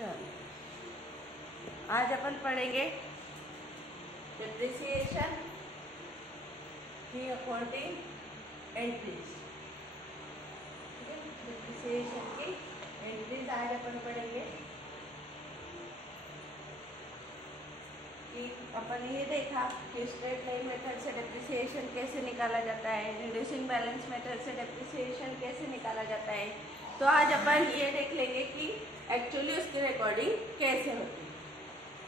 चलो आज अपन पढ़ेंगे डिप्रिसिएशन की अकाउंटिंग एंट्रीज। डिप्रिसिएशन की एंट्रीज आज अपन पढ़ेंगे कि अपन ये देखा कि स्ट्रेट लाइन मेथड से डिप्रिसिएशन कैसे निकाला जाता है, रिड्यूसिंग बैलेंस मेथड से डिप्रिसिएशन कैसे निकाला जाता है। तो आज अपन ये देख लेंगे कि एक्चुअली उसकी रिकॉर्डिंग कैसे होती है।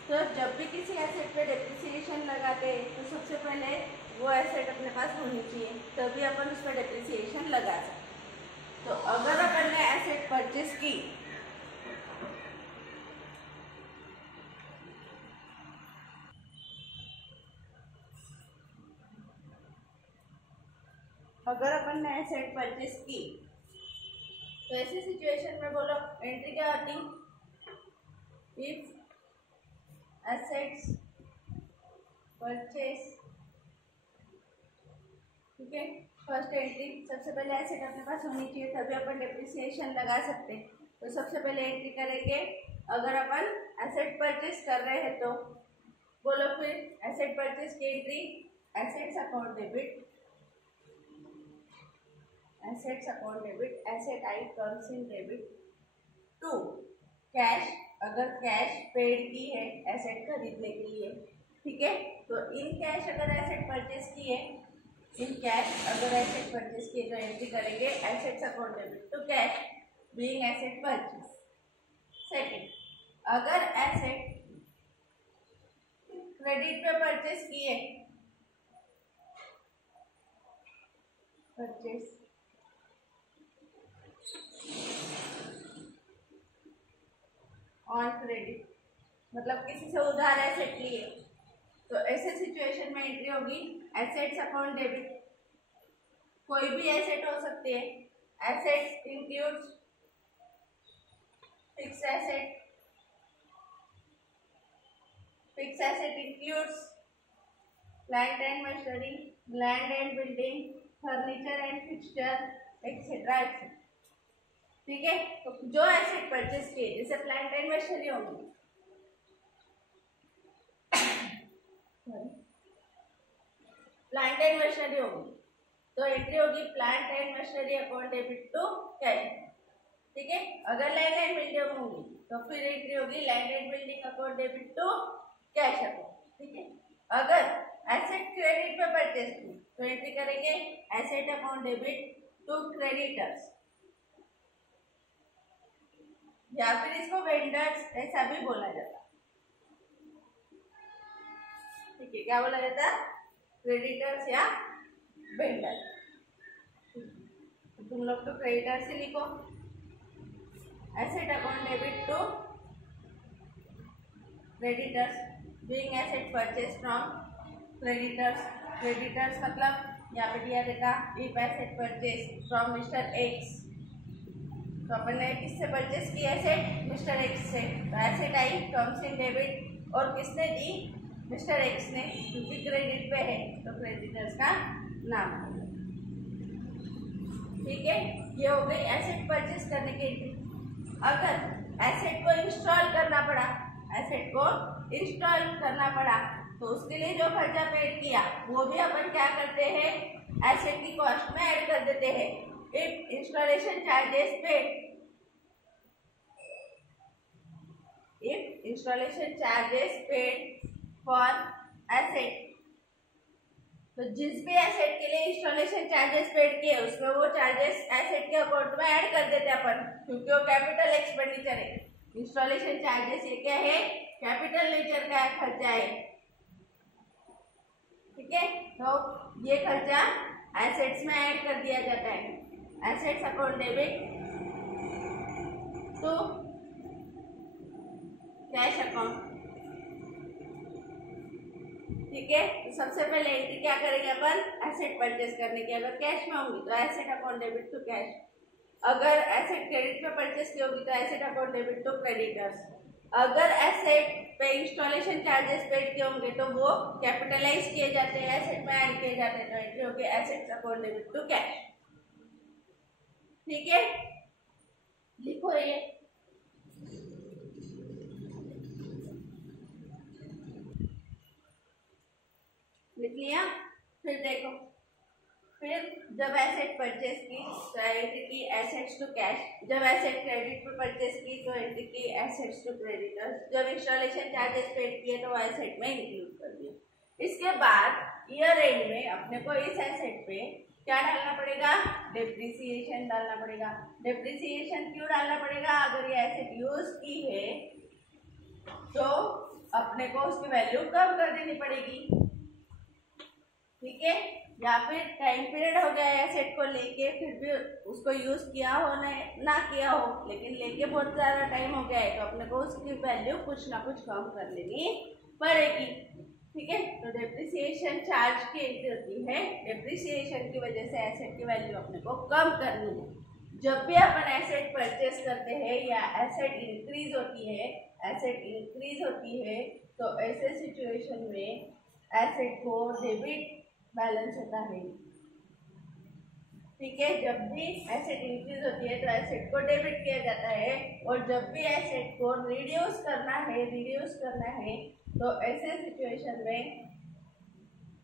तो जब भी किसी एसेट पे डिप्रिसिएशन लगाते हैं तो सबसे पहले वो एसेट अपने पास होनी चाहिए, तभी अपन उस पर डिप्रिसिएशन लगा सकते। तो अगर अपन ने एसेट परचेस की तो ऐसी सिचुएशन में बोलो एंट्री क्या होती? इफ एसेट्स परचेस, ठीक है। फर्स्ट एंट्री, सबसे पहले एसेट अपने पास होनी चाहिए तभी अपन डिप्रिसिएशन लगा सकते हैं। तो सबसे पहले एंट्री करेंगे अगर अपन एसेट परचेस कर रहे हैं तो बोलो फिर एसेट परचेस की entry assets account debit, assets account debit, asset आई comes in debit to cash, अगर कैश पेड की है एसेट खरीदने के लिए, ठीक है। तो इन कैश अगर एसेट परचेस की है, इन कैश अगर एसेट परचेस की तो एंट्री करेंगे assets account debit to cash being asset purchase. Second, अगर एसेट क्रेडिट पे परचेस की है, परचेस ऑन क्रेडिट, मतलब किसी से उधार एसेट लिए, तो ऐसे सिचुएशन में एंट्री होगी एसेट्स अकाउंट डेबिट। कोई भी एसेट हो सकती है। Assets includes fix asset, fix asset includes plant and machinery, land and building, furniture and fixture etcetera etcetera, ठीक है। तो जो एसेट परचेस किए जैसे प्लांट एंड मशीनरी होगी, प्लांट एंड मशीनरी होगी तो एंट्री होगी plant and machinery account debit to cash, ठीक है। अगर लैंड एंड बिल्डिंग होगी तो फिर एंट्री होगी land and building account debit to cash account, ठीक है। अगर एसेट क्रेडिट पे परचेस की तो एंट्री करेंगे asset account debit to creditors, या फिर इसको वेंडर्स ऐसा भी बोला जाता, ठीक है। क्या बोला जाता? क्रेडिटर्स या वेंडर। तो तुम लोग तो क्रेडिटर्स ही लिखो, asset account debit to creditors being asset purchase from creditors. Creditors मतलब यहाँ पे दिया देगा if asset purchase from mister X, तो अपन ने किससे परचेस की एसेट? मिस्टर एक्स से, तो एसेट आई कम्स इन डेबिट, और किसने दी? मिस्टर एक्स ने, क्योंकि क्रेडिट पे है तो क्रेडिटर्स का नाम, ठीक है। ये हो गई एसेट परचेस करने के लिए। अगर एसेट को इंस्टॉल करना पड़ा, एसेट को इंस्टॉल करना पड़ा तो उसके लिए जो खर्चा पेड किया वो भी अपन क्या करते हैं? एसेट की कॉस्ट में ऐड कर देते हैं। If installation charges paid, if installation charges paid for asset, तो जिस भी एसेट के लिए इंस्टॉलेशन चार्जेस पेड किए उसमें वो चार्जेस एसेट के अकाउंट में ऐड कर देते अपन, क्योंकि वो कैपिटल एक्सपेंडिचर है। इंस्टॉलेशन चार्जेस ये क्या है? कैपिटल नेचर का खर्चा है, ठीक है। तो ये खर्चा एसेट्स में ऐड कर दिया जाता है, assets account debit to cash account, ठीक है। तो सबसे पहले एंट्री क्या करेंगे अपन? एसेट परचेस करने की। अगर कैश में होगी तो asset account debit to cash, अगर एसेट क्रेडिट पे परचेस की होगी तो asset account debit to creditors. अगर एसेट पे इंस्टॉलेशन चार्जेस पेड के होंगे तो वो कैपिटलाइज किए जाते हैं, एसेट में ऐड किए जाते हैं, तो एंट्री होगी assets account debit to cash, ठीक है। लिखो ये देखो, फिर जब एसेट परचेस की तो एंट्री की एसेट्स टू कैश, जब एसेट क्रेडिट पर परचेस की तो एंट्री की एसेट्स टू क्रेडिटर्स, जब इंस्टॉलेशन चार्जेस पेड किए तो एसेट में इंक्लूड कर दिए। इसके बाद ईयर एंड में अपने को इस एसेट पे क्या डालना पड़ेगा, डेप्रिसिएशन डालना पड़ेगा। डेप्रिसिएशन क्यों डालना पड़ेगा, अगर ये एसेट यूज की है तो अपने को उसकी वैल्यू कम कर देनी पड़ेगी, ठीक है। या फिर टाइम पीरियड हो गया एसेट को लेके, फिर भी उसको यूज किया हो ना किया हो, लेकिन लेके बहुत ज़्यादा टाइम हो गया है तो अपने को उसकी वैल्यू कुछ ना कुछ कम कर लेनी पड़ेगी, ठीक है। तो डेप्रिसिएशन चार्ज की एंट्री होती है, डेप्रिसिएशन की वजह से एसेट की वैल्यू अपने को कम करनी है। जब भी अपन एसेट परचेस करते हैं या एसेट इंक्रीज होती है, एसेट इंक्रीज होती है तो ऐसे सिचुएशन में एसेट को डेबिट बैलेंस होता है, ठीक है। जब भी एसेट इंक्रीज होती है तो एसेट को डेबिट किया जाता है, और जब भी एसेट को रिड्यूस करना है तो ऐसे सिचुएशन में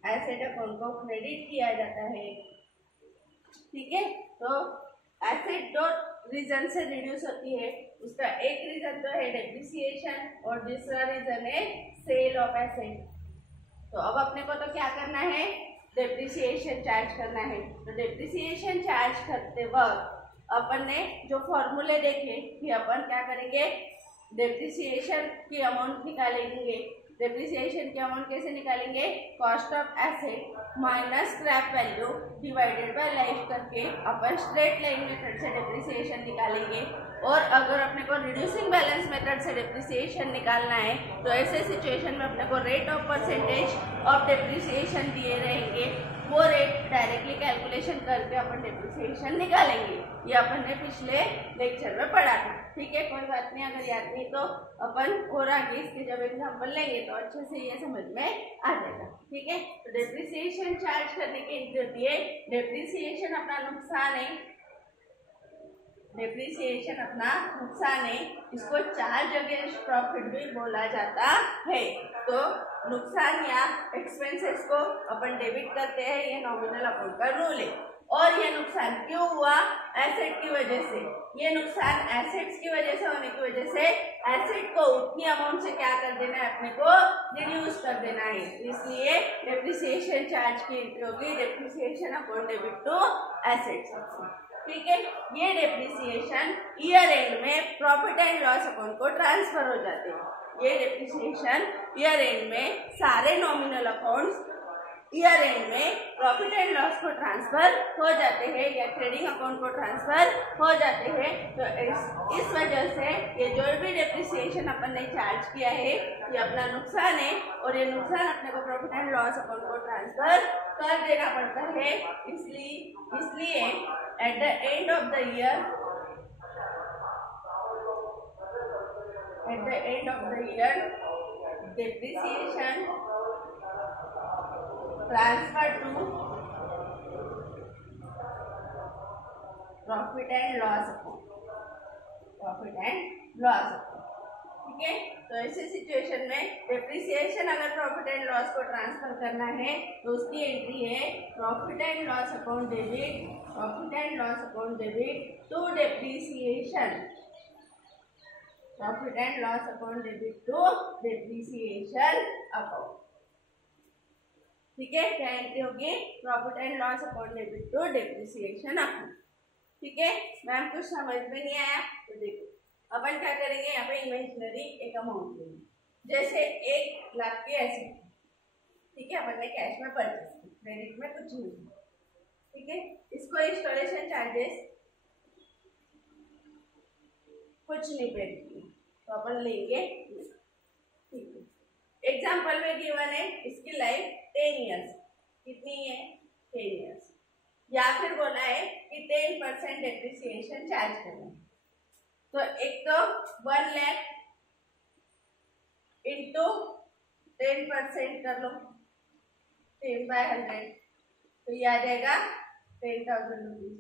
एसेट अकाउंट को क्रेडिट किया जाता है, ठीक है। तो एसेट दो रीजन से रिड्यूस होती है, उसका एक रीजन तो है डेप्रिसिएशन और दूसरा रीजन है सेल ऑफ एसेट। तो अब अपने को तो क्या करना है, डेप्रिसिएशन चार्ज करना है। तो डेप्रिसिएशन चार्ज करते वक्त अपन ने जो फॉर्मूले देखे कि अपन क्या करेंगे, डेप्रिसिएशन की अमाउंट निकालेंगे। डेप्रिसिएशन की अमाउंट कैसे निकालेंगे, cost of asset minus scrap value divided by life करके अपन स्ट्रेट लाइन मेथड से डेप्रिसिएशन निकालेंगे। और अगर अपने को रिड्यूसिंग बैलेंस मेथड से डेप्रिसिएशन निकालना है तो ऐसे सिचुएशन में अपने को rate of percentage of depreciation दिए रहेंगे, वो रेट डायरेक्टली कैलकुलेशन करके अपन डेप्रिसिएशन निकालेंगे। ये अपन ने पिछले लेक्चर में पढ़ा था, ठीक है। कोई बात नहीं, अगर याद नहीं तो अपन और आगे इसके जब एग्जाम्पल लेंगे तो अच्छे से ये समझ में आ जाएगा, ठीक है। तो डेप्रिसिएशन चार्ज करने की एंट्री होती है, डेप्रिसिएशन अपना नुकसान है, डेप्रिसिएशन अपना नुकसान है, इसको चार्ज अगेंस्ट प्रॉफिट भी बोला जाता है। तो नुकसान या एक्सपेंसेस को अपन डेबिट करते हैं, ये नॉमिनल अकाउंट का रूल है। और ये नुकसान क्यों हुआ, एसेट की वजह से। ये नुकसान एसेट्स की वजह से होने की वजह से एसेट को उतनी अमाउंट से क्या कर देना है, अपने को रिड्यूस कर देना है, इसलिए डेप्रिसिएशन चार्ज की एंट्री होगी, depreciation account debit to assets, ठीक है। ये डेप्रिसिएशन ईयर एंड में प्रॉफिट एंड लॉस अकाउंट को ट्रांसफर हो जाते हैं। ये डेप्रिसिएशन ईयर एंड में सारे नॉमिनल अकाउंट्स ईयर एंड में प्रॉफिट एंड लॉस को ट्रांसफर हो जाते हैं या ट्रेडिंग अकाउंट को ट्रांसफर हो जाते हैं। तो इस वजह से ये जो भी डेप्रिसिएशन अपन ने चार्ज किया है ये अपना नुकसान है, और ये नुकसान अपने को प्रॉफिट एंड लॉस अकाउंट को ट्रांसफर कर देना पड़ता है। इसलिए at the end of the year depreciation transfer to profit and loss account, ठीक है। तो ऐसे सिचुएशन में डेप्रिसिएशन अगर प्रॉफिट एंड लॉस को ट्रांसफर करना है तो उसकी एंट्री है profit and loss account debit to depreciation, profit and loss account debit to depreciation account, ठीक है। क्या एंट्री होगी, profit and loss account debit to depreciation account, ठीक है। मैम कुछ समझ में नहीं आया तो देखो अपन क्या करेंगे, यहाँ पे इमेजिनरी एक अमाउंट लेंगे, जैसे 1 लाख की एसेट, ठीक है। अपन ने कैश में परचेस की, क्रेडिट में कुछ नहीं, ठीक है। इसको इंस्टॉलेशन चार्जेस कुछ नहीं पेड किए तो अपन लेंगे, ठीक है। एग्जाम्पल में गिवन है इसकी लाइफ 10 ईयर्स, कितनी है 10 ईयर्स, या फिर बोला है कि 10% डेप्रिसिएशन चार्ज करना है। तो एक तो 1 लाख इंटू 10% कर लो, 10/100, तो ये आ जाएगा 10,000 रुपीज।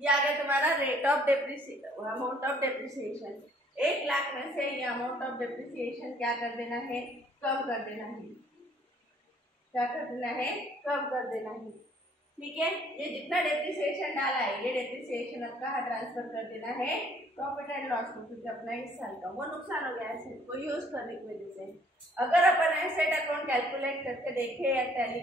ये आ गया तुम्हारा rate of depreciation, amount of depreciation. 1 lakh में से ये अमाउंट ऑफ डेप्रिसिएशन क्या कर देना है, कम कर देना है, क्या कर देना है, कम कर देना है। ठीक है, ये जितना डेप्रिसिएशन डाला है ये डेप्रिसिएशन अब कहाँ ट्रांसफर कर देना है, प्रॉफिट एंड लॉस को, क्योंकि अपना इस साल का वो नुकसान हो गया एसेट को यूज करने की वजह से। अगर अपन एसेट अकाउंट कैलकुलेट करके देखे या टैली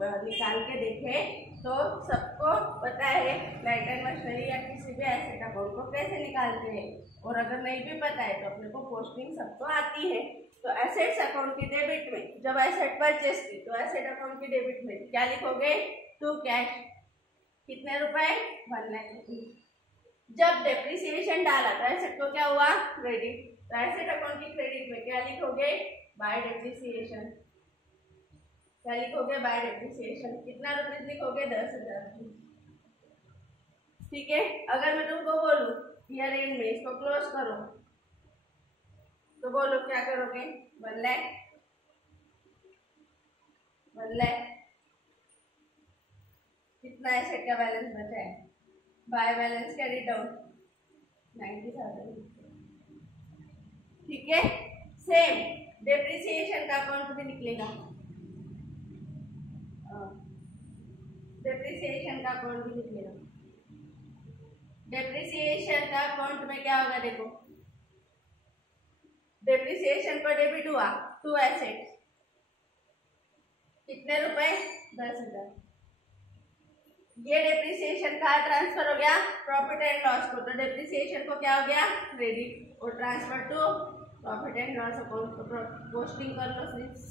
निकाल के देखे तो सबको पता है प्लांट एंड मशीनरी या किसी भी एसेट अकाउंट को कैसे निकालते हैं, और अगर नहीं भी पता है तो अपने को पोस्टिंग सबको आती है। तो एसेट्स अकाउंट की डेबिट में जब एसेट परचेस की तो एसेट अकाउंट की डेबिट में क्या लिखोगे, टू कैश, कितने रुपए, 1 लाख रुपीज। जब डेप्रिसिएशन डाला तो एसेट को क्या हुआ, क्रेडिट, तो एसेट अकाउंट की क्रेडिट में क्या लिखोगे, बाय डेप्रिसिएशन। क्या लिखोगे, बाय डेप्रिसिएशन। कितना रुपीज लिखोगे, 10,000 रुपीज। ठीक है, अगर मैं तुमको बोलूं ईयर एंड में इसको क्लोज करो तो बोलो क्या करोगे, 1 लाख, 1 लाख। कितना एसेट का बैलेंस बचा है, बाय बैलेंस कैरी डाउन 90,000। ठीक है, सेम डेप्रिसिएशन का अकाउंट भी निकलेगा, डेप्रिसिएशन का अकाउंट भी निकलेगा। डेप्रिसिएशन का अकाउंट में क्या होगा, देखो डेप्रिसिएशन पर डेबिट हुआ टू एसेट, कितने रुपए, 10,000। ये डेप्रिसिएशन का ट्रांसफर हो गया प्रॉफिट एंड लॉस को, तो डेप्रिसिएशन को क्या हो गया, क्रेडिट, और transfer to profit and loss account को पोस्टिंग कर लो प्लीज।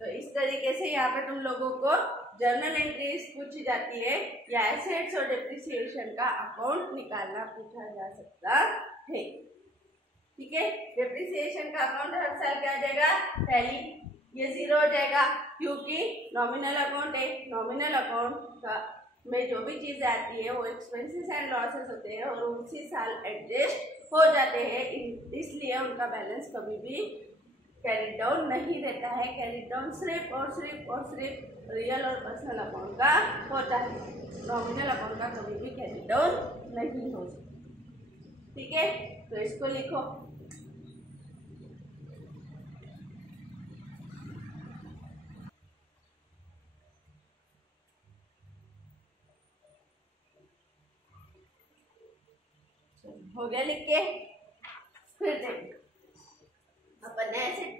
तो इस तरीके से यहाँ पे तुम लोगों को जर्नल एंट्रीज पूछी जाती है या एसेट्स और डेप्रिसिएशन का अकाउंट निकालना पूछा जा सकता है। ठीक है, डेप्रिसिएशन का अकाउंट हर साल क्या आ जाएगा, टैली, ये 0 हो जाएगा क्योंकि नॉमिनल अकाउंट है। नॉमिनल अकाउंट का में जो भी चीजें आती है वो एक्सपेंसेस एंड लॉसेस होते हैं और उसी साल एडजस्ट हो जाते हैं, इसलिए उनका बैलेंस कभी भी कैरी डाउन नहीं रहता है। कैरी डाउन सिर्फ और सिर्फ रियल और पर्सनल अकाउंट का होता है, नॉमिनल अकाउंट का कभी भी कैरी डाउन नहीं हो सकता। ठीक है, तो इसको लिखो, हो गया लिख के। फिर देखो अपन ने एसेट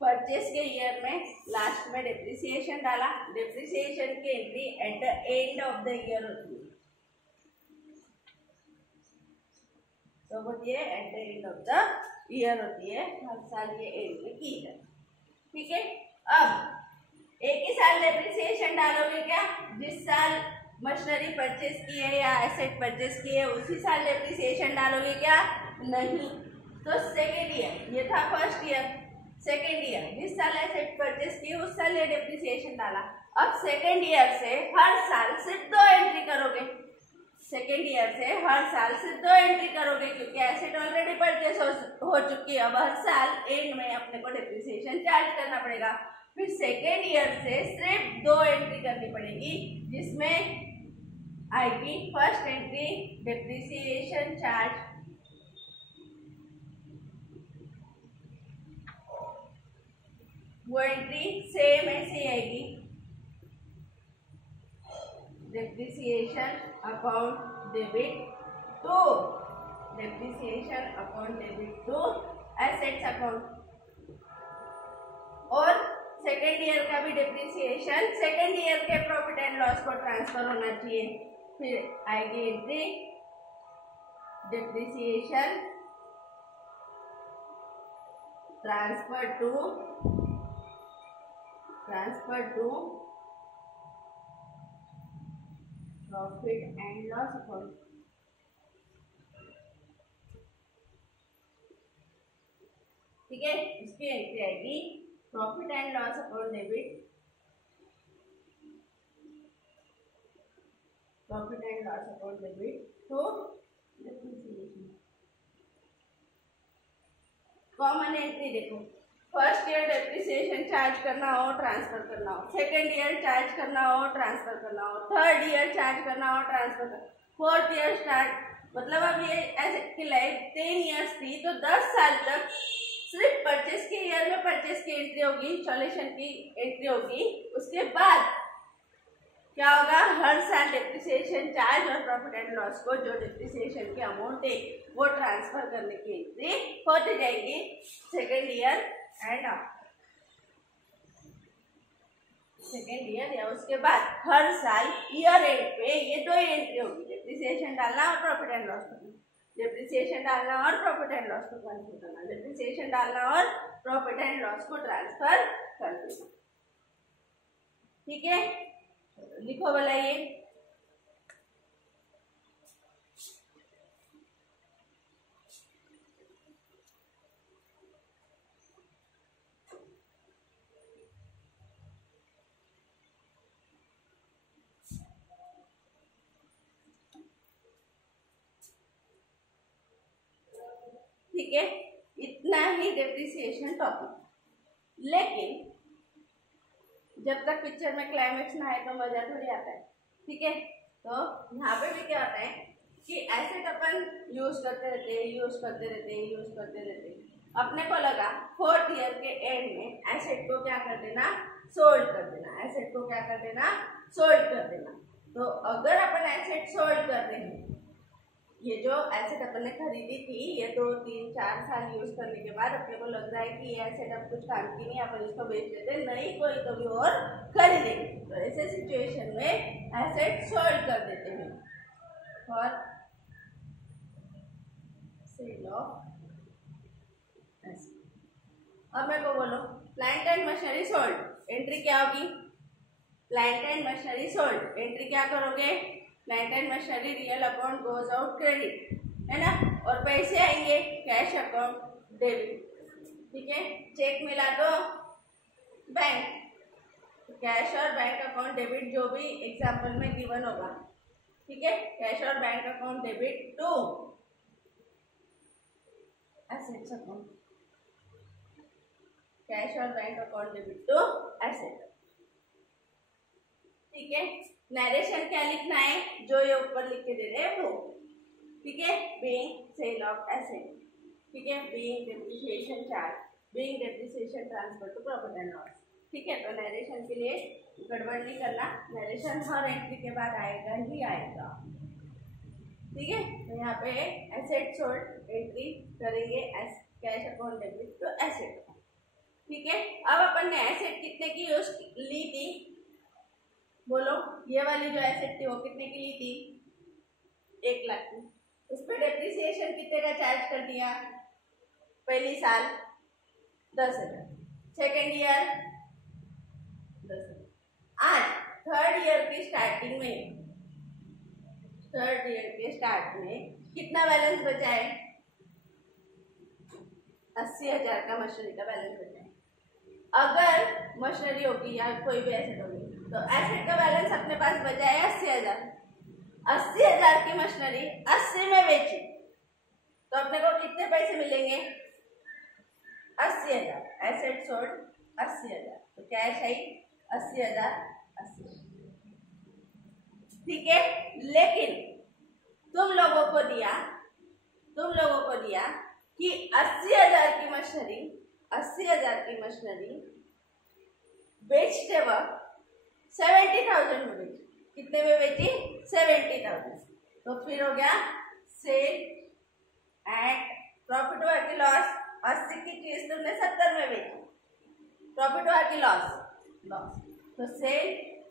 परचेस के ईयर में लास्ट में डेप्रिसिएशन डाला, डेप्रिसिएशन की entry eight the end of the year होती है, तो होती है eight the end of the year होती है, हर साल ये एंड में की जाती है। ठीक है, अब एक ही साल डेप्रिसिएशन डालोगे क्या, जिस साल मशीनरी परचेस की है या एसेट परचेस की है उसी साल डेप्रिसिएशन डालोगे क्या, नहीं। तो सेकेंड ईयर, ये था फर्स्ट ईयर, सेकेंड ईयर जिस साल एसेट परचेस की उस साल ये डेप्रिसिएशन डाला। अब सेकेंड ईयर से हर साल सिर्फ 2 एंट्री करोगे, सेकेंड ईयर से हर साल सिर्फ 2 एंट्री करोगे क्योंकि एसेट ऑलरेडी परचेस हो चुकी है। अब हर साल एंड में अपने को डेप्रिसिएशन चार्ज करना पड़ेगा। फिर सेकेंड ईयर से सिर्फ 2 एंट्री करनी पड़ेगी, जिसमें आएगी फर्स्ट एंट्री डेप्रिसिएशन चार्ज, वो एंट्री सेम ऐसे आएगी, depreciation account debit to depreciation account debit to assets account. और सेकेंड ईयर का भी डेप्रिसिएशन सेकेंड ईयर के प्रॉफिट एंड लॉस को ट्रांसफर होना चाहिए। फिर आएगी entry depreciation transfer to profit and loss account. ठीक है, इसकी एंट्री आएगी profit and loss account debit, profit and loss account debit to depreciation. Common entry देखो, फर्स्ट ईयर डेप्रिसिएशन चार्ज करना हो ट्रांसफर करना हो, सेकेंड ईयर चार्ज करना हो ट्रांसफर करना हो, थर्ड ईयर चार्ज करना हो ट्रांसफर करना, फोर्थ ईयर मतलब अब ये एसेट की लाइफ 10 इयर्स थी, तो 10 साल तक सिर्फ परचेस के ईयर में परचेस की एंट्री होगी, इंस्टॉलेशन की एंट्री होगी। उसके बाद क्या होगा, हर साल डिप्रिसिएशन चार्ज और प्रॉफिट एंड लॉस को जो डिप्रिसिएशन की अमाउंट है वो ट्रांसफर करने की एंट्री होती जाएगी second year and second year या उसके बाद हर साल ईयर एंड पे ये दो एंट्री होगी, डिप्रिसिएशन डालना और प्रॉफिट एंड लॉस करना, डिप्रिसिएशन डालना और प्रॉफिट एंड लॉस को ट्रांसफर करना, डिप्रिसिएशन डालना और प्रॉफिट एंड लॉस को ट्रांसफर कर देना। ठीक है, लिखो भला ये। ठीक है, इतना ही डिप्रिसिएशन टॉपिक। लेकिन जब तक पिक्चर में क्लाइमेक्स ना आए तो मजा थोड़ी आता है। ठीक है, तो यहाँ पे भी क्या होता है कि एसेट अपन यूज करते रहते हैं, यूज करते रहते हैं, यूज करते रहते हैं। अपने को लगा 4th ईयर के एंड में एसेट को क्या कर देना, सोल्ड कर देना, एसेट को क्या कर देना, सोल्ड कर देना। तो अगर अपन एसेट सोल्ड कर रहे हैं, ये जो एसेट अपन ने खरीदी थी ये 2, 3, 4 साल यूज करने के बाद अपने को लग रहा है कि ये एसेट अब कुछ काम की नहीं, अपन इसको बेच देते, नहीं कोई तो भी और खरीदेंगे, तो ऐसे सिचुएशन में एसेट सोल्ड कर देते हैं और सेल ऑफ एसेट। अब मेरे को बोलो, plant and machinery sold, entry क्या होगी, plant and machinery sold, entry क्या करोगे, plant and machinery real account goes out credit, है ना, और पैसे आएंगे कैश अकाउंट डेबिट। ठीक है, चेक मिला तो बैंक, कैश और बैंक अकाउंट डेबिट जो भी एग्जांपल में गिवन होगा। ठीक है, कैश और bank account debit to assets account, cash और bank account debit to asset. ठीक है, नरेशन क्या लिखना है, जो ये ऊपर लिख के दे रहे हैं वो। ठीक है, बीइंग सेल ऑफ एसेट, ठीक है, being depreciation charge, being depreciation transfer to profit and loss. ठीक है, तो नरेशन के लिए गड़बड़ नहीं करना, नरेशन हर एंट्री के बाद आएगा ही आएगा। ठीक है, तो यहाँ पे एसेट सोल्ड एंट्री करेंगे, cash account debit to asset. ठीक है, अब अपन ने एसेट कितने की यूज ली थी, बोलो, ये वाली जो एसेट थी वो कितने की ली थी, 1 लाख की। उस पर डेप्रिसिएशन कितने का चार्ज कर दिया, पहली साल 10,000, सेकेंड ईयर 10,000। आज 3rd ईयर की स्टार्टिंग में, 3rd ईयर के स्टार्ट में कितना बैलेंस बचा है, 80,000 का मशीनरी का बैलेंस बचा है। अगर मशीनरी होगी या कोई भी एसेट होगी तो एसेट का बैलेंस अपने पास बचा है 80,000। 80,000 की मशीनरी 80 में बेची तो अपने को कितने पैसे मिलेंगे, 80,000। एसेट सोल्ड 80,000, तो कैश आई 80,000 80। ठीक है, लेकिन तुम लोगों को दिया कि 80,000 की मशीनरी, 80,000 की मशीनरी बेचते वक्त 70,000 में बेची, कितने में बेची, 70,000। तो फिर हो गया सेल एंड प्रॉफिट हुआ कि लॉस, 80 की चीज तुमने 70 में बेची, प्रॉफिट हुआ कि लॉस, लॉस। तो sale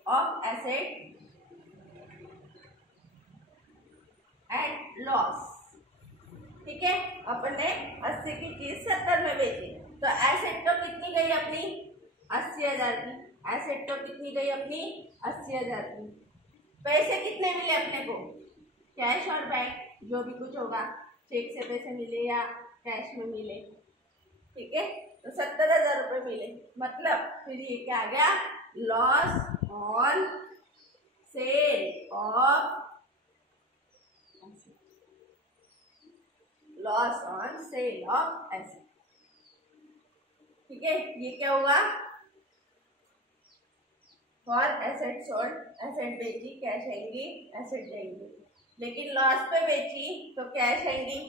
of asset and loss. ठीक है, अपन ने 80 की चीज 70 में बेची, तो एसेट तो कितनी गई अपनी, 80,000 की, एसेट तो कितनी गई अपनी, 80,000 की। पैसे कितने मिले अपने को, कैश और बैंक जो भी कुछ होगा, चेक से पैसे मिले या कैश में मिले। ठीक है, तो 70,000 रुपये मिले, मतलब फिर ये क्या आ गया, loss on sale of, loss on sale of asset. ठीक है, ये क्या होगा, फॉर एसेट सोल्ड, एसेट बेची, कैश आएंगी, एसेट जाएंगे। लेकिन लॉस पे बेची तो कैश आएगी,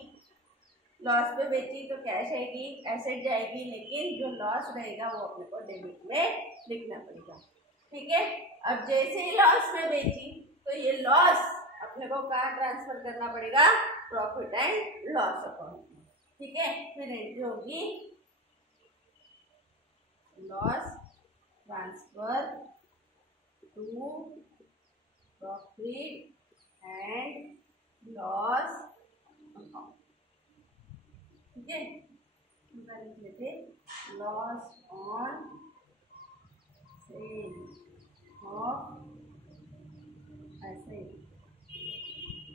लॉस पे बेची तो कैश आएगी, एसेट जाएगी, लेकिन जो लॉस रहेगा वो अपने को डेबिट में लिखना पड़ेगा। ठीक है, अब जैसे ही लॉस में बेची तो ये लॉस अपने को कहाँ ट्रांसफर करना पड़ेगा, प्रॉफिट एंड लॉस अकाउंट में। ठीक है, फिर एंट्री होगी loss transfer to profit and loss account. ठीक है, लिख लेते loss on sale of asset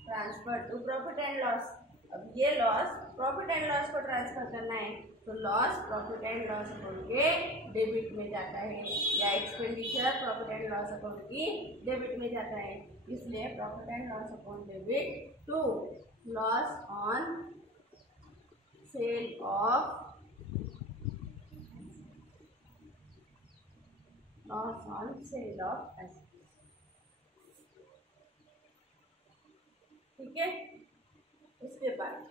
transfer to profit and loss. अब ये लॉस प्रॉफिट एंड लॉस को ट्रांसफर करना है तो loss profit and loss account के डेबिट में जाता है, या expenditure profit and loss account की डेबिट में जाता है, इसलिए profit and loss account debit to loss on sale of loss on sale of asset. ठीक है, उसके बाद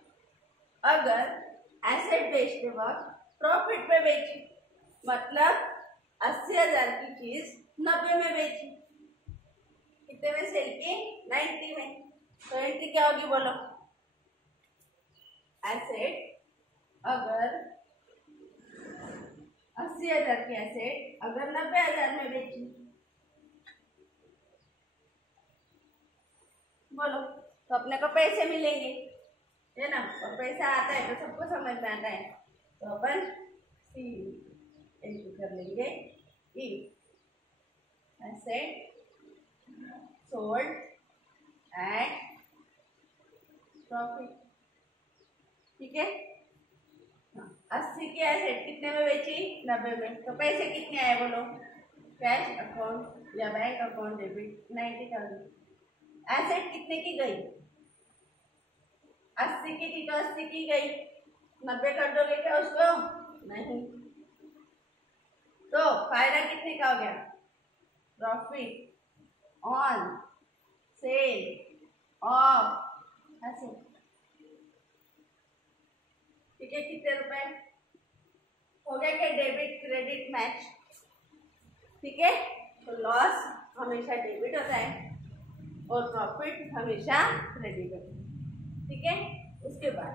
अगर एसेट बेचते वक्त प्रॉफिट पे बेची, मतलब 80,000 की चीज 90 में बेची, कितने में सेल की, 90 में, तो एंट्री क्या होगी बोलो, एसेट अगर 80,000 की एसेट अगर 90,000 में बेची, बोलो, तो अपने को पैसे मिलेंगे, है ना, और पैसा आता है तो सबको समझ में आता है, तो अपन सी एंट्री कर लेंगे ई एसेट सोल्ड एट प्रॉफिट। ठीक है, 80 की एसेट कितने में बेची, 90 में, तो पैसे कितने आए बोलो, कैश अकाउंट या बैंक अकाउंट डेबिट 90,000। एसेट कितने की गई, 80 की थी तो 80 की गई, 90 कर दोगे क्या उसको, नहीं, तो फायदा कितने का हो गया, profit on sale of asset. ठीक है, कितने रुपए हो गया, क्या डेबिट क्रेडिट मैच। ठीक है, तो लॉस हमेशा डेबिट होता है और प्रॉफिट हमेशा क्रेडिट होता है। ठीक है, उसके बाद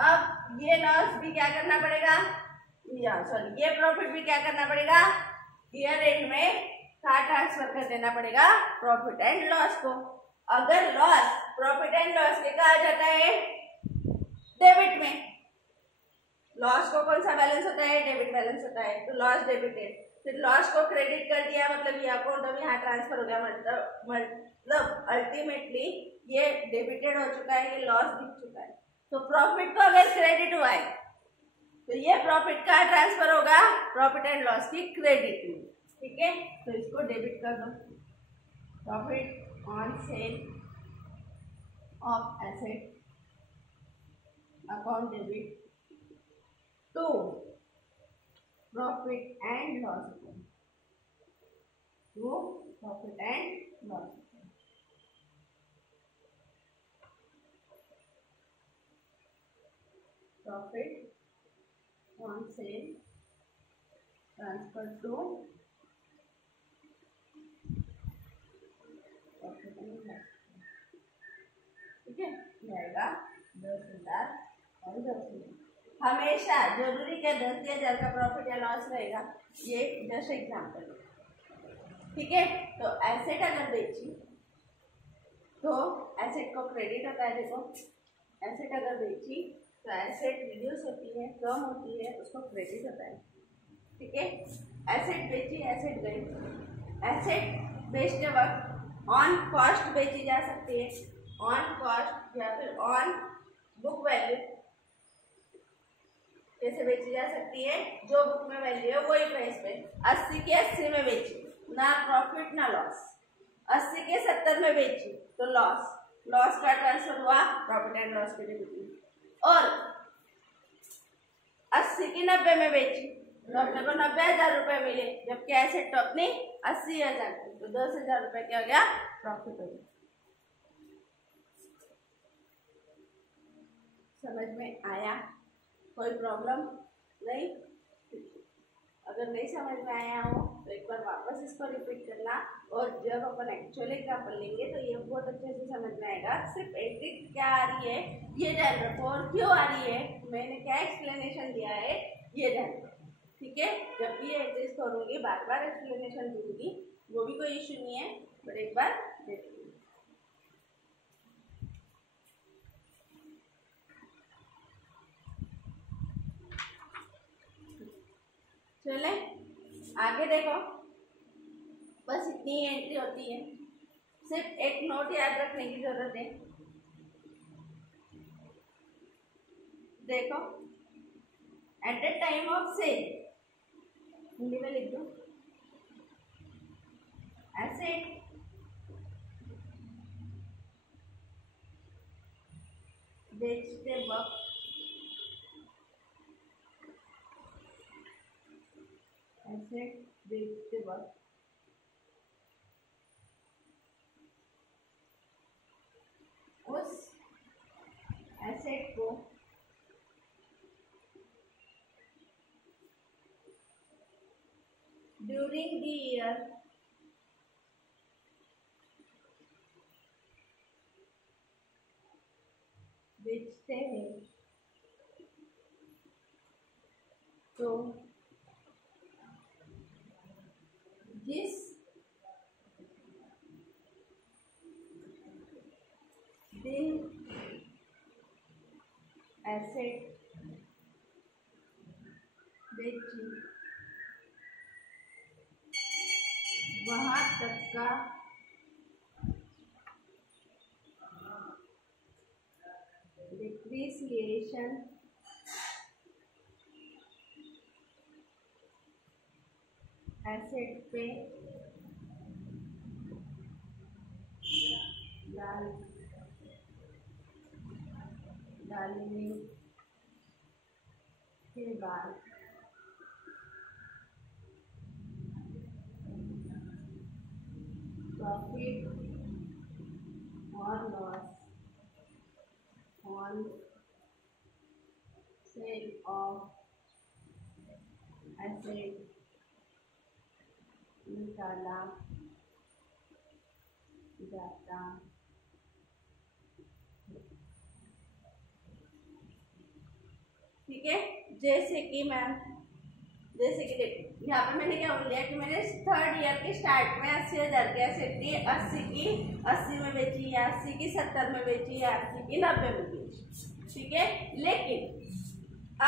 अब ये लॉस भी क्या करना पड़ेगा, या सॉरी ये प्रॉफिट भी क्या करना पड़ेगा, ईयर एंड में कहाँ ट्रांसफर कर देना पड़ेगा, प्रॉफिट एंड लॉस को। अगर लॉस प्रॉफिट एंड लॉस के कहा जाता है डेबिट में, लॉस को कौन सा बैलेंस होता है, डेबिट बैलेंस होता है, तो लॉस डेबिट है, फिर लॉस को क्रेडिट कर दिया, मतलब ये अकाउंट अब यहाँ ट्रांसफर हो गया, मतलब अल्टीमेटली ये डेबिटेड हो चुका है, ये लॉस दिख चुका है। तो प्रॉफिट को अगर क्रेडिट हुआ है तो ये प्रॉफिट का ट्रांसफर होगा प्रॉफिट एंड लॉस की क्रेडिट में। ठीक है, तो इसको डेबिट कर दो, profit on sale of asset account debit to profit and loss account, to profit and loss account. Profit on sale transfer to profit and loss. ठीक है, जाएगा 10,000 और 10,000। हमेशा जरूरी क्या 10,000 का प्रॉफिट या लॉस रहेगा, ये जस्ट एग्जाम्पल। ठीक है, तो एसेट अगर बेची तो एसेट को क्रेडिट होता है, देखो एसेट अगर बेची तो एसेट रिड्यूस होती है, कम होती है, उसको क्रेडिट होता है। ठीक है, एसेट बेची, एसेट गई, एसेट बेचते वक्त ऑन कॉस्ट बेची जा सकती है, ऑन कॉस्ट या फिर ऑन बुक वैल्यू कैसे बेची जा सकती है, जो बुक में वैल्यू है वही प्राइस पे। 80 की 80 में बेची, ना प्रॉफिट ना लॉस, 80 के 70 में बेची तो लॉस, लॉस का ट्रांसफर हुआ प्रॉफिट एंड लॉस के डेबिट में। और 80 की 90 में बेची तो अपने को 90,000 रुपए मिले, जबकि एसेट तो अपनी 80,000 की, तो 10,000 रुपए क्या हो गया, प्रॉफिट हो गया। समझ में आया? कोई प्रॉब्लम नहीं? अगर नहीं समझ में आया हो तो एक बार वापस इसको रिपीट करना, और जब अपन एक्चुअल एग्जाम्पल लेंगे तो ये बहुत अच्छे से समझ में आएगा। सिर्फ एक क्या आ रही है, ये ध्यान रखो, और क्यों आ रही है, मैंने क्या एक्सप्लेनेशन दिया है, ये ध्यान रखो। ठीक है, जब भी ये एग्जिस्ट करूँगी बार बार एक्सप्लेनेशन दूंगी, वो भी कोई इश्यू नहीं है, पर एक बार देख लीजिए। चले आगे देखो, बस इतनी ही एंट्री होती है। सिर्फ एक नोट याद रखने की जरूरत है। देखो, at the time of sale, Hindi में लिख दो, एसेट बेचते वक्त एसेट बेचते वक्त उस एसेट को ड्यूरिंग द ईयर बेचते हैं तो जिस दिन एसेट बेची वहां तक का डिप्रिसिएशन एसेट पे डालने के बाद प्रॉफिट और loss on sale of asset निकाला जाता ठीक है। जैसे कि मैम, जैसे कि देखो यहाँ पे मैंने क्या बोल दिया कि मैंने थर्ड ईयर के स्टार्ट में 80,000 की एसेट थी, 80 की 80 में बेची, या 80 की 70 में बेची, या 80 की 90 में बेची। ठीक है, लेकिन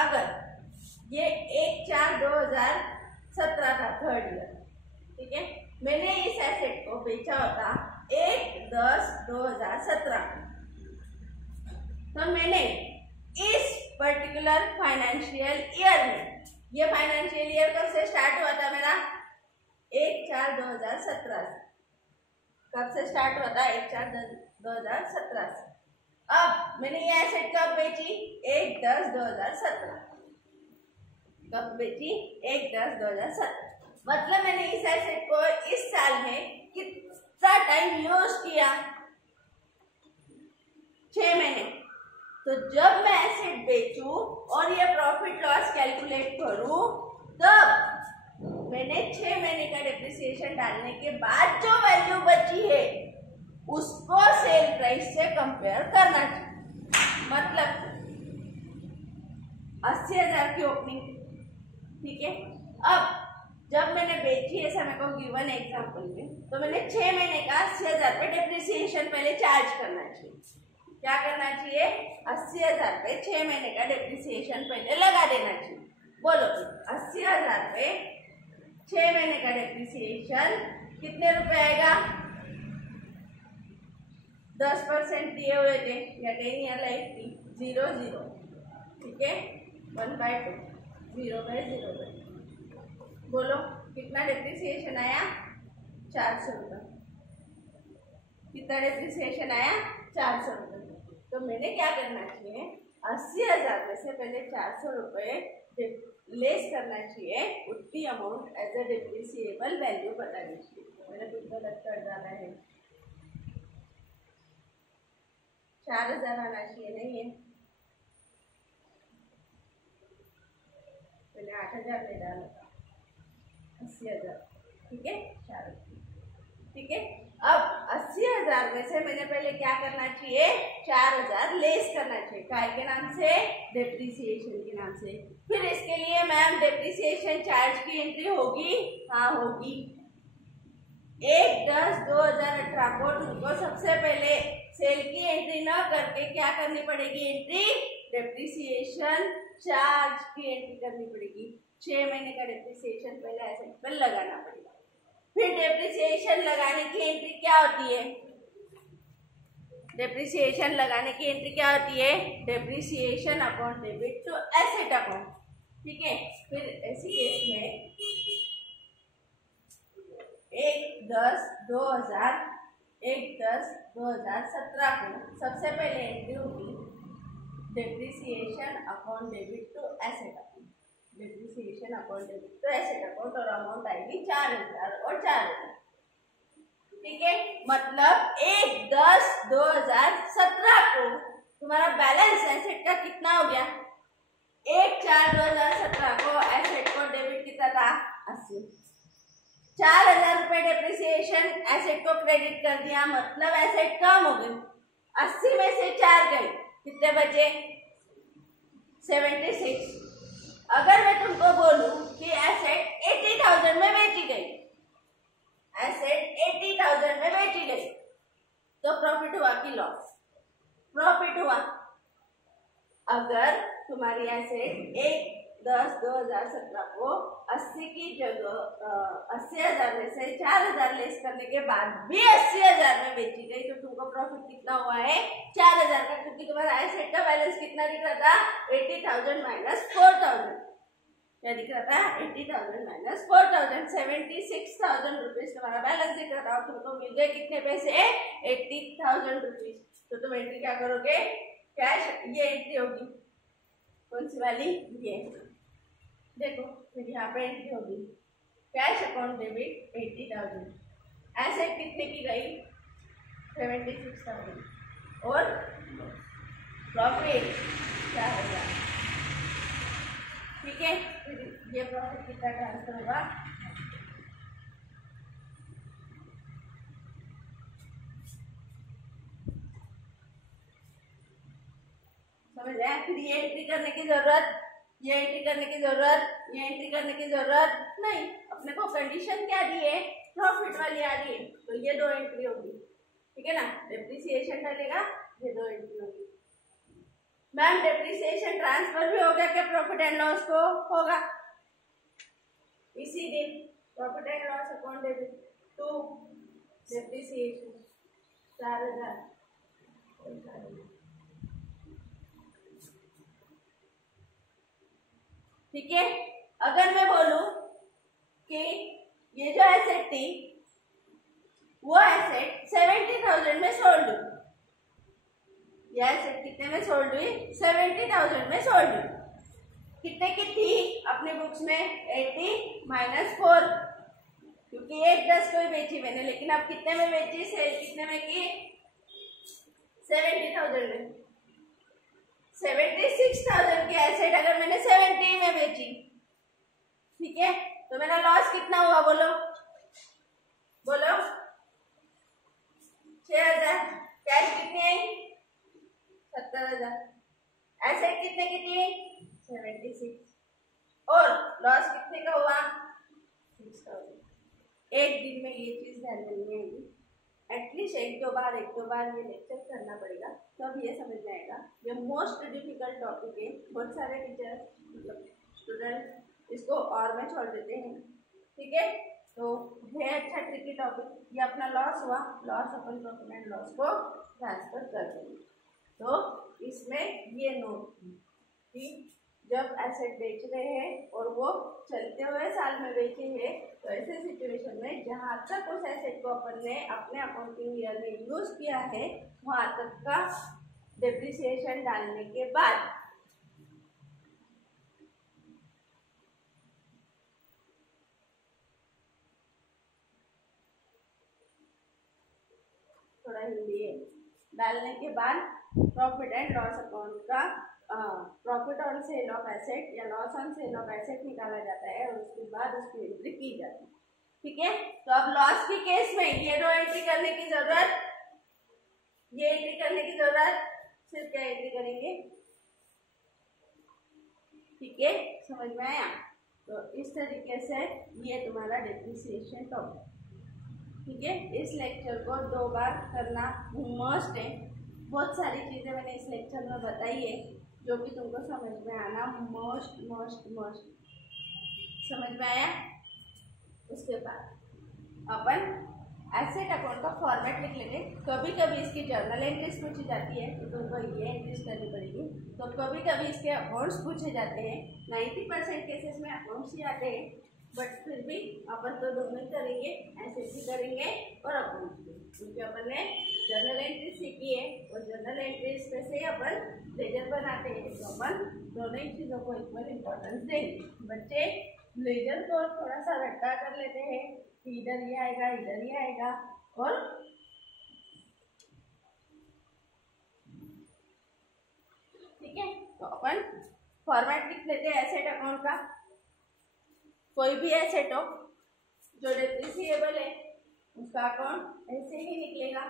अगर ये 1/4/2017 था थर्ड ईयर, ठीक है, मैंने इस एसेट को बेचा होता 1/10/2017, तो मैंने इस पर्टिकुलर फाइनेंशियल ईयर में, ये फाइनेंशियल ईयर कब से स्टार्ट हुआ था मेरा, 1/4/2017 से। कब से स्टार्ट हुआ था, 1/4/2017 से। अब मैंने ये एसेट कब बेची, 1/10/2017। कब बेची, 1/10/2017। मतलब मैंने इस एसेट को इस साल में कितना टाइम यूज किया, 6 महीने। तो जब मैं एसेट बेचूं और ये प्रॉफिट लॉस कैलकुलेट करूं, तब मैंने 6 महीने का डिप्रिसिएशन डालने के बाद जो वैल्यू बची है उसको सेल प्राइस से कंपेयर करना चाहिए। मतलब 80,000 की ओपनिंग, ठीक है। अब जब मैंने बेची, ऐसा मेरे को गिवन एग्जांपल में, तो मैंने 6 महीने का 80,000 पे डिप्रिसिएशन पहले चार्ज करना चाहिए। क्या करना चाहिए, 80,000 पे 6 महीने का डिप्रिसिएशन पहले लगा देना चाहिए। बोलो 80,000 पे 6 महीने का डिप्रिसिएशन कितने रुपए आएगा, 10% दिए हुए थे, या 10 ईयर लाइफ थी, 0 ठीक है, 1/2, 0/0। बोलो कितना डिप्रिसिएशन आया, 400 रुपये। कितना डिप्रिसिएशन आया, 400 रुपये। तो मैंने क्या करना चाहिए, 80,000 में से पहले 400 रुपये लेस करना चाहिए, उतनी amount as a depreciable value बतानी चाहिए। मैंने कुछ गलत कर डाला है, 4,000 आना चाहिए, नहीं है 60,000 ले डाला था, 80,000, ठीक है 4, ठीक है। अब 80,000 में से मैंने पहले क्या करना चाहिए, 4,000 लेस करना चाहिए, काय के नाम से, डेप्रिसिएशन के नाम से। फिर इसके लिए मैम डेप्रिसिएशन चार्ज की एंट्री होगी, हाँ होगी। 1/10/2018 को तुमको सबसे पहले सेल की एंट्री न करके क्या करनी पड़ेगी, एंट्री डेप्रिसिएशन चार्ज की एंट्री करनी पड़ेगी। 6 महीने का डेप्रिसिएशन पहले एसेट पर लगाना पड़ेगा। फिर डेप्रिसिएशन लगाने की एंट्री क्या होती है, डेप्रिसिएशन लगाने की एंट्री क्या होती है, depreciation account debit to asset account, ठीक है। फिर ऐसी केस में 1/10/2017 को सबसे पहले एंट्री होगी depreciation account debit to asset account, depreciation account debit to asset account, और अमाउंट आएगी 4,000 और 4,000, ठीक है। मतलब 1/10/2017 को तुम्हारा बैलेंस एसेट का कितना हो गया, 1/4/2017 को एसेट को डेबिट कितना था, 80, 4,000 रुपए डेप्रिसिएशन एसेट को क्रेडिट कर दिया, मतलब एसेट कम हो गई, 80 में से 4 गए, कितने बचे, 76। अगर मैं तुमको बोलूं कि एसेट 80,000 में बेची गई, एसेट 80,000 में बेची गई, तो प्रॉफिट हुआ कि लॉस, प्रॉफिट हुआ। अगर तुम्हारी एसेट 1/10/2017 को 80 की जगह 80,000 में से 4,000 लेस करने के बाद भी 80,000 में बेची गई, तो तुमको प्रॉफिट कितना हुआ है, 4,000 का, क्योंकि तुम्हारा एसेट का बैलेंस कितना दिख रहा था, 80,000 माइनस 4,000, क्या दिख रहा था, 80,000 माइनस 4,000, 76,000 रुपीज तुम्हारा बैलेंस दिख रहा था, और तुमको मिल गए कितने पैसे, 80,000 रुपीज। तो तुम एंट्री क्या करोगे, कैश, ये एंट्री होगी, कौन सी वाली, ये देखो, फिर यहाँ पे एंट्री होगी कैश अकाउंट डेबिट 80,000, एसेट कितने की गई, 76,000, और प्रॉफिट 4,000, ठीक है। फिर ये प्रॉफिट कितना ट्रांसफर होगा, समझ आया। फिर ये एंट्री करने की जरूरत, ये एंट्री करने की जरूरत, ये एंट्री करने की जरूरत नहीं, अपने को कंडीशन क्या दी है, प्रॉफिट वाली आ रही है, तो ये 2 एंट्री होगी, ठीक है ना। डेप्रिसिएशन डलेगा, ये 2 एंट्री होगी। मैम डेप्रिसिएशन ट्रांसफर भी हो गया क्या प्रॉफिट एंड लॉस को, होगा इसी दिन, profit and loss account debit to depreciation 4,000, ठीक है। अगर मैं बोलूं कि ये जो एसेट थी वो एसेट 70,000 में सोल्ड हुई, ये एसेट कितने में सोल्ड हुई, 70,000 में सोल्ड हुई, कितने की थी अपने बुक्स में, 80 माइनस 4, क्योंकि 1/10 को ही बेची मैंने, लेकिन अब कितने में बेची, सेल कितने में की, 70,000 में। 76,000 की एसेट अगर मैंने 70 में बेची, ठीक है, तो मेरा लॉस कितना हुआ, बोलो बोलो, 6,000, कैश कितनी आई, 70,000, एसेट कितने की थी, 76, और लॉस कितने का हुआ, 6,000। एक दिन में ये चीज ध्यान में नहीं आएगी, एटलीस्ट एक दो बार ये लेक्चर करना पड़ेगा, तब ये समझ में आएगा। ये मोस्ट डिफिकल्ट टॉपिक है, बहुत सारे टीचर मतलब स्टूडेंट इसको और में छोड़ देते हैं, ठीक है। तो है अच्छा ट्रिकी टॉपिक, ये अपना लॉस हुआ, loss upon profit and loss को ट्रांसफर कर देंगे। तो इसमें ये नोट कि जब एसेट बेच रहे हैं और वो चलते हुए साल में बेचे हैं, तो ऐसे सिचुएशन में जहाँ तक उस एसेट को अपन ने अपने अकाउंटिंग ईयर में यूज किया है, वहाँ तक का डेप्रिसिएशन डालने के बाद थोड़ा हिंदी है, डालने के बाद प्रॉफिट एंड लॉस अकाउंट का profit on sale of asset या loss on sale of asset निकाला जाता है और उसके बाद उसकी एंट्री की जाती है। ठीक है, तो अब लॉस के केस में ये दो एंट्री करने की जरूरत, ये एंट्री करने की जरूरत, सिर्फ क्या एंट्री करेंगे। ठीक है, समझ में आया। तो इस तरीके से ये तुम्हारा डेप्रिसिएशन टॉपिक। ठीक है, इस लेक्चर को 2 बार करना मस्ट है। बहुत सारी चीजें मैंने इस लेक्चर में बताई है जो कि तुमको समझ में आना मस्ट मस्ट मस्ट। समझ में आया। उसके बाद अपन एसेट अकाउंट का फॉर्मेट लिख लेंगे। कभी कभी इसकी जर्नल एंट्रीज पूछी जाती है तो तुमको ये एंट्रीज करनी पड़ेगी। तो कभी कभी इसके अकाउंट्स पूछे जाते हैं। 90% केसेस में अकाउंट्स ही आते हैं, बट फिर भी अपन तो दोनों ही करेंगे, एसेट भी करेंगे और अकाउंट्स भी, क्योंकि अपन ने जर्नल एंट्रीज सीखी है और जर्नल एंट्रीज पे से अपन लेजर बनाते हैं। तो अपन दोनों ही चीज़ों को इक्वल इम्पोर्टेंस देंगे। बच्चे लेजर को थोड़ा सा रट्टा कर लेते हैं, इधर ये आएगा, इधर ये आएगा, और ठीक है। तो अपन फॉर्मेट लिख लेते हैं एसेट अकाउंट का। कोई भी एसेट हो जो डेप्रिसिएबल है उसका अकाउंट ऐसे ही निकलेगा।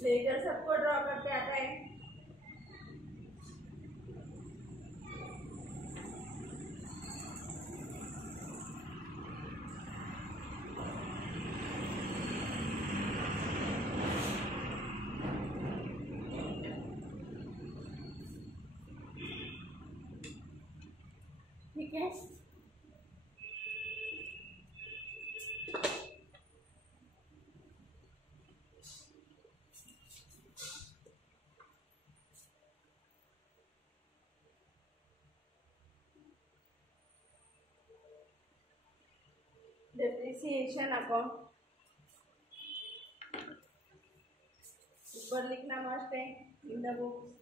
लेजर सबको ड्रॉ करते आता है। ठीक है, डेप्रिसिएशन अकाउंट ऊपर लिखना मस्ट है इन द बुक्स।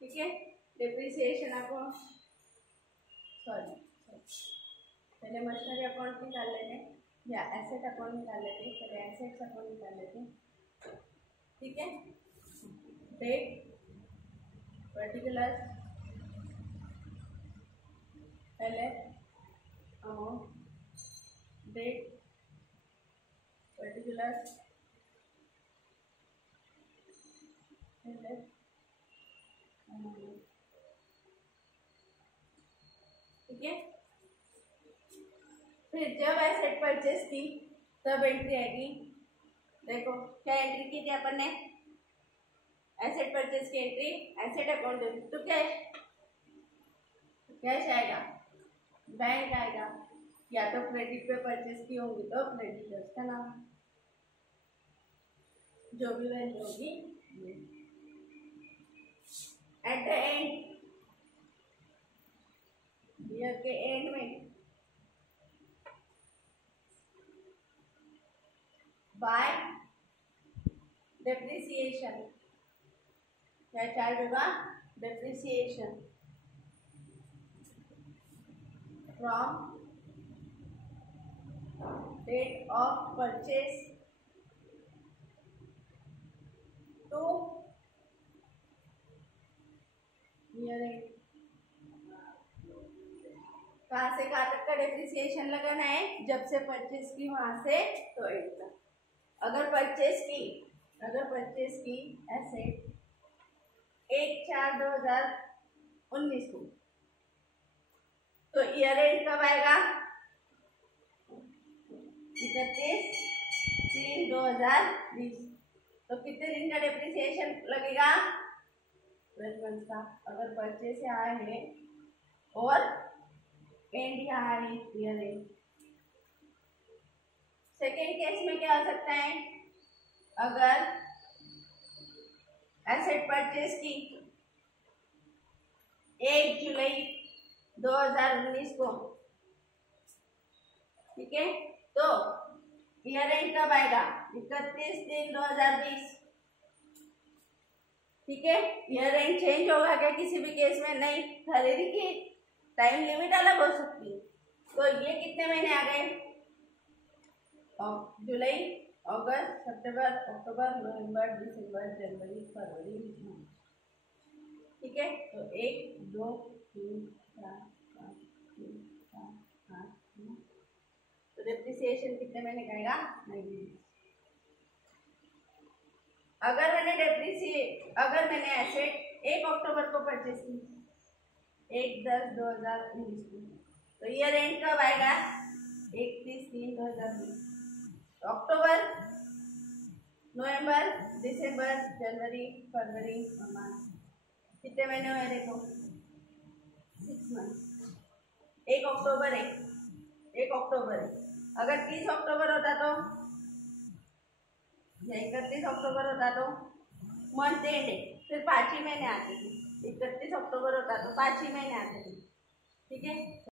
ठीक है, डेप्रिसिएशन अकाउंट, सॉरी पहले मशीनरी अकाउंट निकाल लेते हैं या एसेट अकाउंट निकाल लेते हैं। पहले एसेट्स अकाउंट निकाल लेते हैं। ठीक है, डेट पर्टिकुलर, पहले अमाउंट, डेट पर्टिकुलर, पहले अमाउंट। ठीक है, फिर जब एसेट परचेस की तब एंट्री आएगी। देखो क्या एंट्री की थी अपन ने, एसेट परचेस की एंट्री, asset account debit to cash. Cash आएगा, बैंक आएगा, या तो क्रेडिट पे परचेस की होंगी तो क्रेडिटर्स का नाम, जो भी वैल्यू होगी। एट द एंड, ईयर के एंड में, बाय डेप्रिसिएशन, क्या चार्ज होगा, depreciation from date of purchase to year end. कहाँ से कहाँ तक का डेप्रिसिएशन लगाना है, जब से परचेस की वहां से तो एंड तक। अगर परचेस की एसेट 1/4/2019 को, तो ईयर एंड कब आएगा, 31/3/2020। तो कितने दिन का डेप्रिसिएशन लगेगा, 12 मंथ का। अगर परचेस यहाँ है और एंड यहाँ है, ईयर एंड। सेकेंड केस में क्या हो सकता है, अगर एसेट परचेस की 1 जुलाई 2019 को ठीक है, तो ईयर एंड कब आएगा? 31/3/2020। ठीक है, ईयर एंड चेंज होगा क्या किसी भी केस में? नहीं, खरीदी की टाइम लिमिट अलग हो सकती है। तो ये कितने महीने आ गए? जुलाई, अगस्त, सितंबर, अक्टूबर, नवंबर, दिसंबर, जनवरी, फरवरी, मार्च। ठीक है, तो 1 2 3 4 5 6 7 8 9। तो डेप्रिसिएशन कितने महीने का आएगा? 9 महीने। अगर मैंने एसेट 1 अक्टूबर को परचेज की, 1/10/2019 को, तो ईयर एंड कब आएगा? 31/3/2020। अक्टूबर, नवंबर, दिसंबर, जनवरी, फरवरी और मार्च, कितने महीने हुए देखो? 6 मंथ। 1 अक्टूबर है, 1 अक्टूबर है। अगर 30 अक्टूबर होता तो, या 31 अक्टूबर होता तो मंथ एंड है, फिर 5 ही महीने आते थे। 31 अक्टूबर होता तो 5 ही महीने आते थे। ठीक है।